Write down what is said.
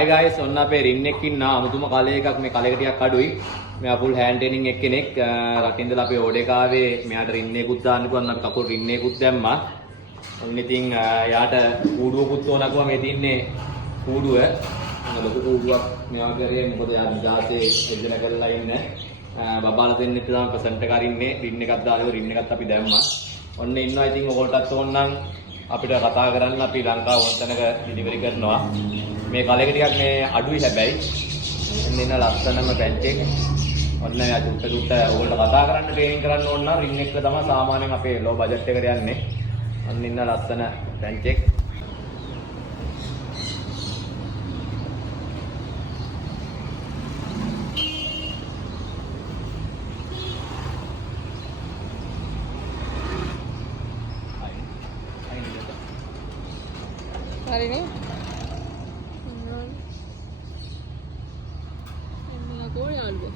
Hi guys, ඔන්න අපේ රින් එකක් ඉන්නා අමුතුම කලේ එකක් මේ කලේක ටිකක් අඩුයි. මෙයා full hand training එක්කෙනෙක් රටින් ඉඳලා අපේ ඕඩේ එක ආවේ මෙයාට රින් එකකුත් දාන්න පුළුවන් අපි කකුල් රින් එකකුත් දැම්මා. ඔන්න ඉතින් යාට කූඩුවකුත් ඕනකුවා මේ තින්නේ කූඩුව. ලොකු කූඩුවක් මෙයා කරේ මොකද යා විදාසේ එල්ලන කරලා ඉන්නේ. බබාලා දෙන්නෙත් තමයි ප්‍රසන්ට් එක අරින්නේ රින් එකක් දාලා රින් එකත් අපි දැම්මා. ඔන්න ඉන්නවා ඉතින් ඔයගොල්ලන්ටත් ඕන නම් අපිට කතා කරන්න අපි ලංකාව වොන්තනක ඩිලිවරි කරනවා. මේ කලෙක ටිකක් මේ අඩුයි හැබැයි. එන්න ඉන්න ලස්සනම බැච් එක. ඔන්න යා චුට්ට ඕගොල්ලෝ කතා කරන්න ට්‍රේනින් කරන්න ඕන නම් රින් එක තමයි සාමාන්‍යයෙන් අපේ ලෝ බජට් එකට යන්නේ. ඔන්න ඉන්න ලස්සන බැච් එක. hari ini ini aku ya algo